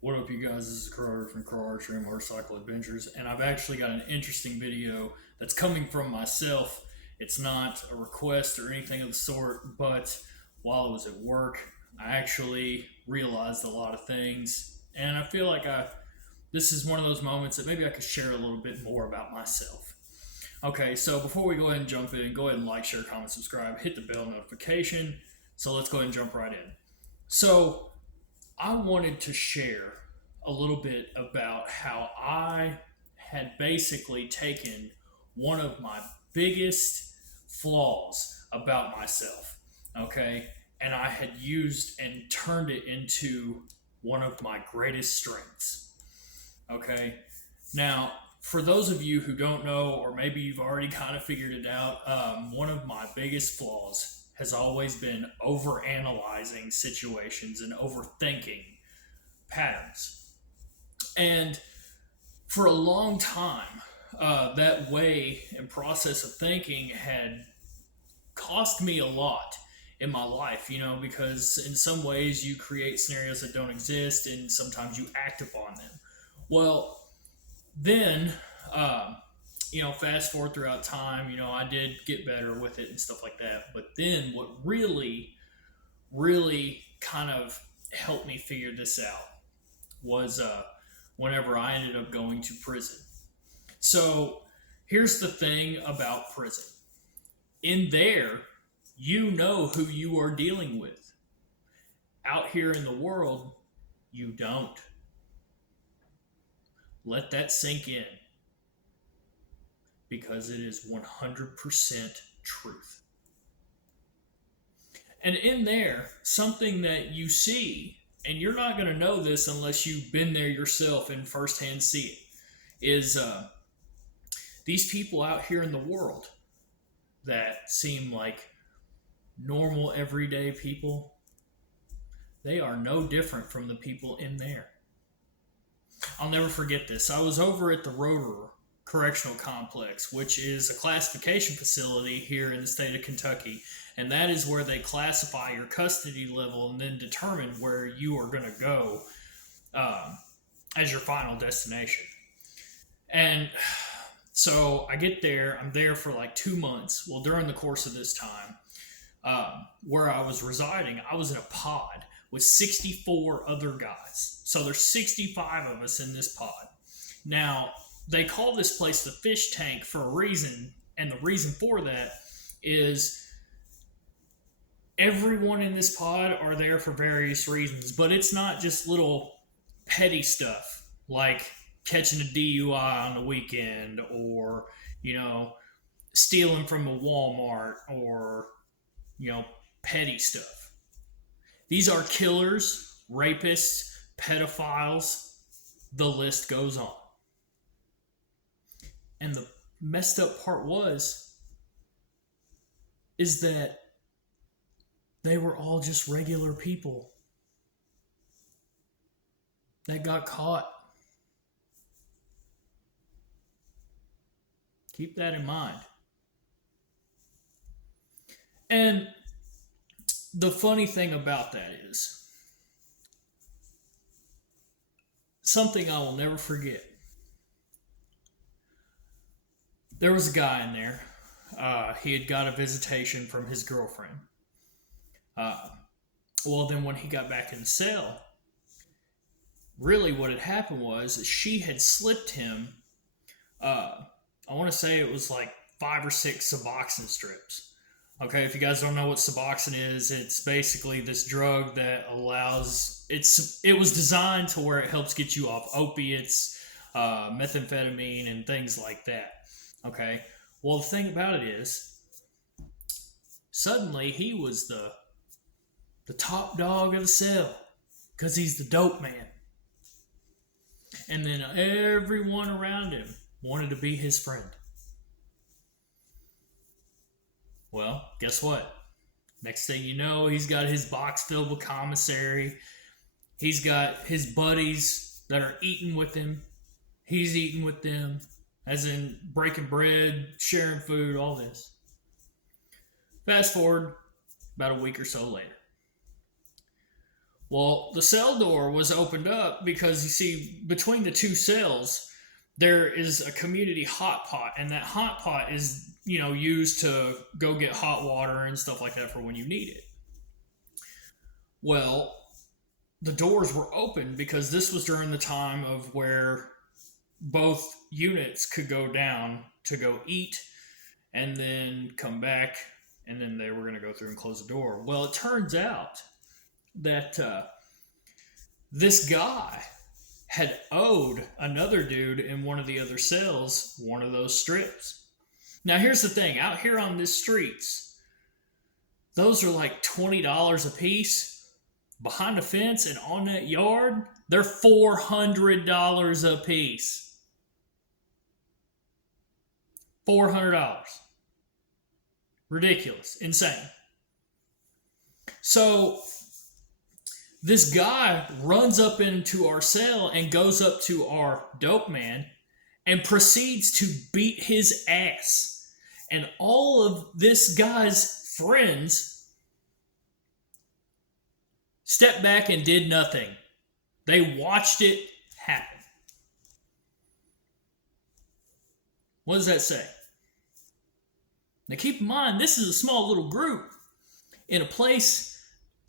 What up, you guys? This is Carter from Car Archery and Motorcycle Adventures, and I've actually got an interesting video that's coming from myself. It's not a request or anything of the sort, but while I was at work, I actually realized a lot of things, and I feel like this is one of those moments that maybe I could share a little bit more about myself. Okay, so before we go ahead and jump in, go ahead and like, share, comment, subscribe, hit the bell notification. So let's go ahead and jump right in. So I wanted to share a little bit about how I had basically taken one of my biggest flaws about myself, okay, and I had used and turned it into one of my greatest strengths, okay. Now, for those of you who don't know, or maybe you've already kind of figured it out, one of my biggest flaws has always been over analyzing situations and overthinking patterns. And for a long time, that way and process of thinking had cost me a lot in my life, because in some ways you create scenarios that don't exist and sometimes you act upon them. Well, then, fast forward throughout time, I did get better with it and stuff like that. But then what really kind of helped me figure this out was whenever I ended up going to prison. So here's the thing about prison. In there, you know who you are dealing with. Out here in the world, you don't. Let that sink in because it is 100% truth. And in there, something that you see, and you're not going to know this unless you've been there yourself and firsthand see it, is these people out here in the world that seem like normal, everyday people, they are no different from the people in there. I'll never forget this. I was over at the Rotor Correctional Complex, which is a classification facility here in the state of Kentucky, and that is where they classify your custody level and then determine where you are going to go as your final destination. And so I get there. I'm there for like 2 months. Well, during the course of this time, where I was residing, I was in a pod with 64 other guys. So there's 65 of us in this pod. Now, they call this place the fish tank for a reason, and the reason for that is everyone in this pod are there for various reasons, but it's not just little petty stuff like catching a DUI on the weekend or, stealing from a Walmart or, petty stuff. These are killers, rapists, pedophiles, the list goes on. And the messed up part is that they were all just regular people that got caught. Keep that in mind. And the funny thing about that is something I will never forget. There was a guy in there. He had got a visitation from his girlfriend. Well, then when he got back in the cell, really what had happened was she had slipped him, I want to say it was like 5 or 6 Suboxone strips. Okay, if you guys don't know what Suboxone is, it's basically this drug that it was designed to where it helps get you off opiates, methamphetamine, and things like that. Okay, well, the thing about it is, suddenly he was the top dog of the cell because he's the dope man. And then everyone around him wanted to be his friend. Well, guess what? Next thing you know, he's got his box filled with commissary. He's got his buddies that are eating with him. He's eating with them, as in breaking bread, sharing food, all this. Fast forward about a week or so later. Well, the cell door was opened up because you see, between the two cells, there is a community hot pot, and that hot pot is, used to go get hot water and stuff like that for when you need it. Well, the doors were open because this was during the time of where both units could go down to go eat and then come back, and then they were going to go through and close the door. Well, it turns out that this guy had owed another dude in one of the other cells one of those strips. Now, here's the thing, out here on these streets, those are like $20 a piece. Behind the fence and on that yard, they're $400 a piece. $400. Ridiculous. Insane. So this guy runs up into our cell and goes up to our dope man and proceeds to beat his ass. And all of this guy's friends stepped back and did nothing. They watched it happen. What does that say? Now keep in mind, this is a small little group in a place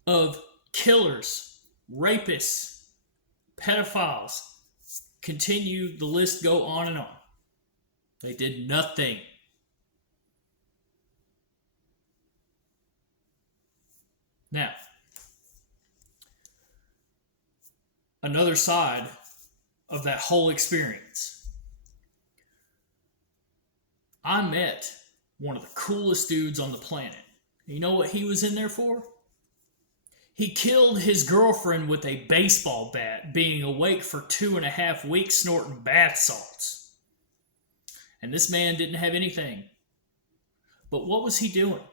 of killers, rapists, pedophiles. Continue, the list go on and on. They did nothing. Now, another side of that whole experience. I met one of the coolest dudes on the planet. You know what he was in there for? He killed his girlfriend with a baseball bat, being awake for 2.5 weeks snorting bath salts. And this man didn't have anything. But what was he doing?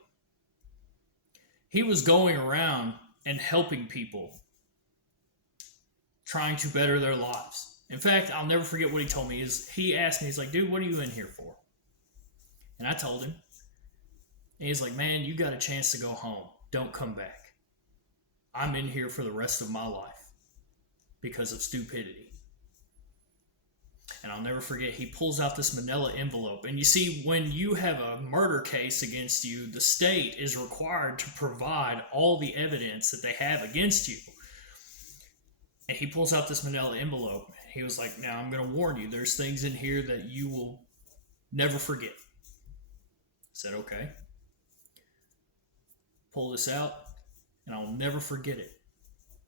He was going around and helping people, trying to better their lives. In fact, I'll never forget what he told me. He asked me, he's like, dude, what are you in here for? And I told him. And he's like, man, you got a chance to go home. Don't come back. I'm in here for the rest of my life because of stupidity. And I'll never forget, he pulls out this manila envelope. And you see, when you have a murder case against you, the state is required to provide all the evidence that they have against you. And he pulls out this manila envelope. He was like, now I'm going to warn you, there's things in here that you will never forget. I said, okay. Pull this out, and I'll never forget it.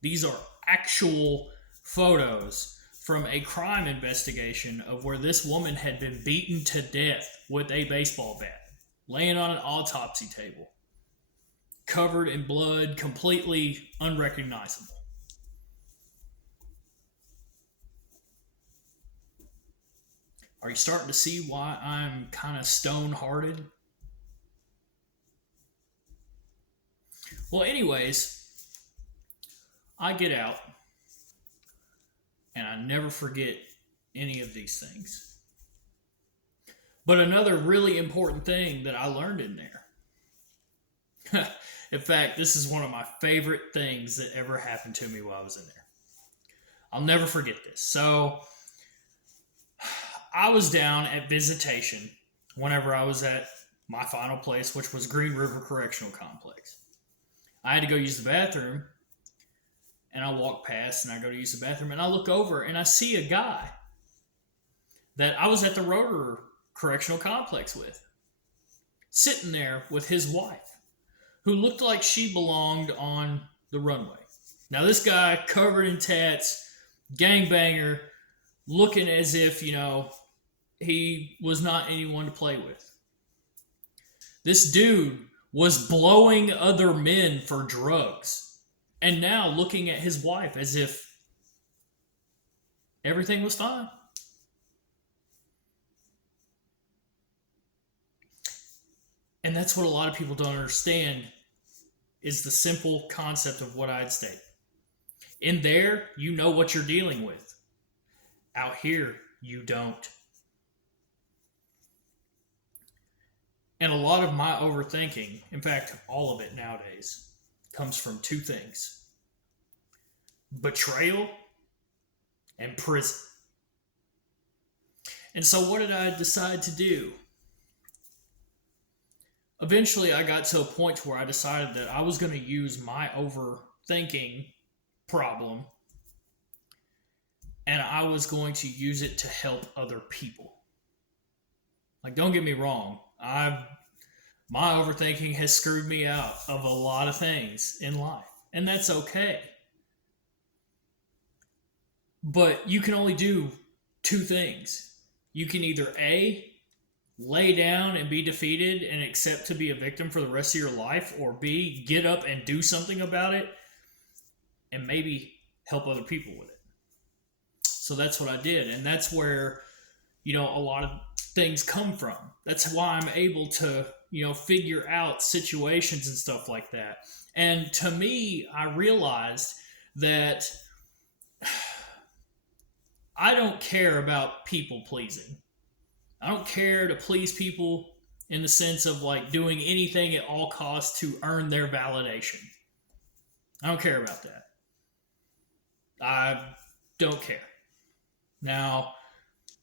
These are actual photos from a crime investigation of where this woman had been beaten to death with a baseball bat, laying on an autopsy table, covered in blood, completely unrecognizable. Are you starting to see why I'm kind of stone-hearted? Well, anyways, I get out, and I never forget any of these things. But another really important thing that I learned in there. In fact, this is one of my favorite things that ever happened to me while I was in there. I'll never forget this. So, I was down at visitation whenever I was at my final place, which was Green River Correctional Complex. I had to go use the bathroom, and I walk past, and I go to use the bathroom, and I look over, and I see a guy that I was at the Rotor Correctional Complex with, sitting there with his wife, who looked like she belonged on the runway. Now, this guy, covered in tats, gangbanger, looking as if, he was not anyone to play with. This dude was blowing other men for drugs, and now looking at his wife as if everything was fine. And that's what a lot of people don't understand, is the simple concept of what I'd state. In there, you know what you're dealing with. Out here, you don't. And a lot of my overthinking, in fact, all of it nowadays, comes from two things. betrayal, and prison. And so, what did I decide to do? Eventually, I got to a point where I decided that I was going to use my overthinking problem and I was going to use it to help other people. Like, don't get me wrong, my overthinking has screwed me out of a lot of things in life, and that's okay. But you can only do two things. You can either A, lay down and be defeated and accept to be a victim for the rest of your life, or B, get up and do something about it and maybe help other people with it. So that's what I did, and that's where a lot of things come from. That's why I'm able to figure out situations and stuff like that. And to me, I realized that I don't care about people pleasing. I don't care to please people in the sense of like doing anything at all costs to earn their validation. I don't care about that. I don't care. Now,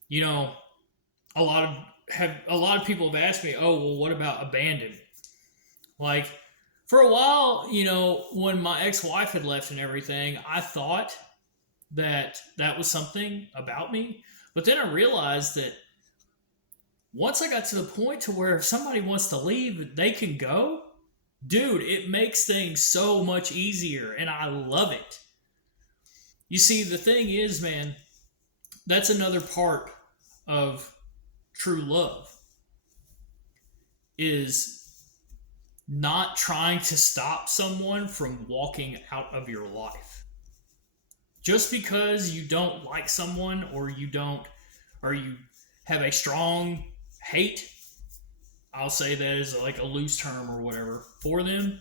you know, a lot of people have asked me, "Oh, well, what about abandonment?" Like for a while, when my ex-wife had left and everything, I thought that that was something about me, but then I realized that once I got to the point to where if somebody wants to leave, they can go. Dude, it makes things so much easier and I love it. You see, the thing is, man, that's another part of true love is not trying to stop someone from walking out of your life. Just because you don't like someone or you have a strong hate, I'll say that as like a loose term or whatever, for them,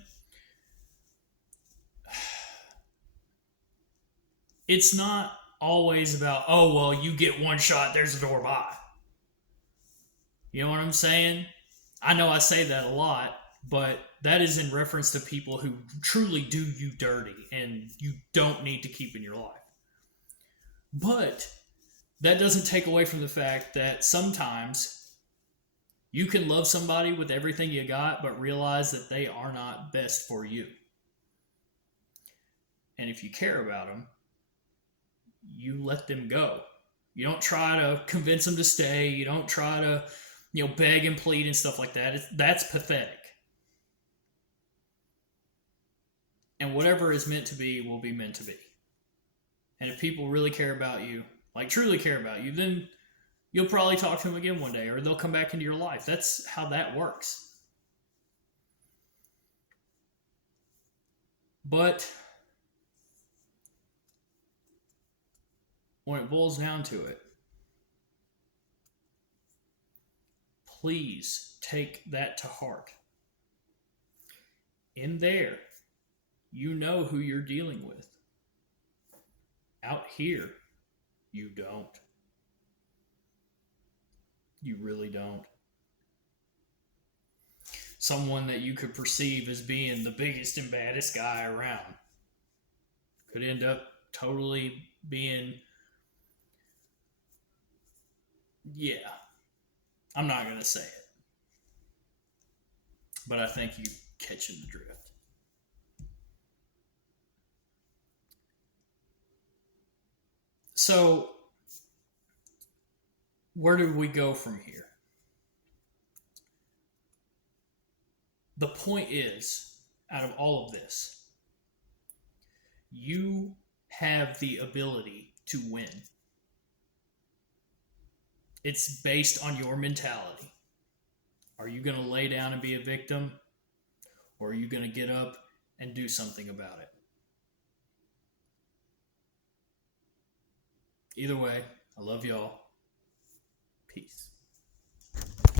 it's not always about, oh, well, you get one shot, there's a door by. You know what I'm saying? I know I say that a lot, but that is in reference to people who truly do you dirty and you don't need to keep in your life. But that doesn't take away from the fact that sometimes you can love somebody with everything you got, but realize that they are not best for you. And if you care about them, you let them go. You don't try to convince them to stay. You don't try to, beg and plead and stuff like that. That's pathetic. And whatever is meant to be will be meant to be. And if people really care about you, like truly care about you, then you'll probably talk to them again one day or they'll come back into your life. That's how that works. But when it boils down to it, please take that to heart. In there, you know who you're dealing with. Out here, you don't. You really don't. Someone that you could perceive as being the biggest and baddest guy around could end up totally being, yeah, I'm not going to say it. But I think you catching the drift. So, where do we go from here? The point is, out of all of this, you have the ability to win. It's based on your mentality. Are you going to lay down and be a victim? Or are you going to get up and do something about it? Either way, I love y'all. Peace.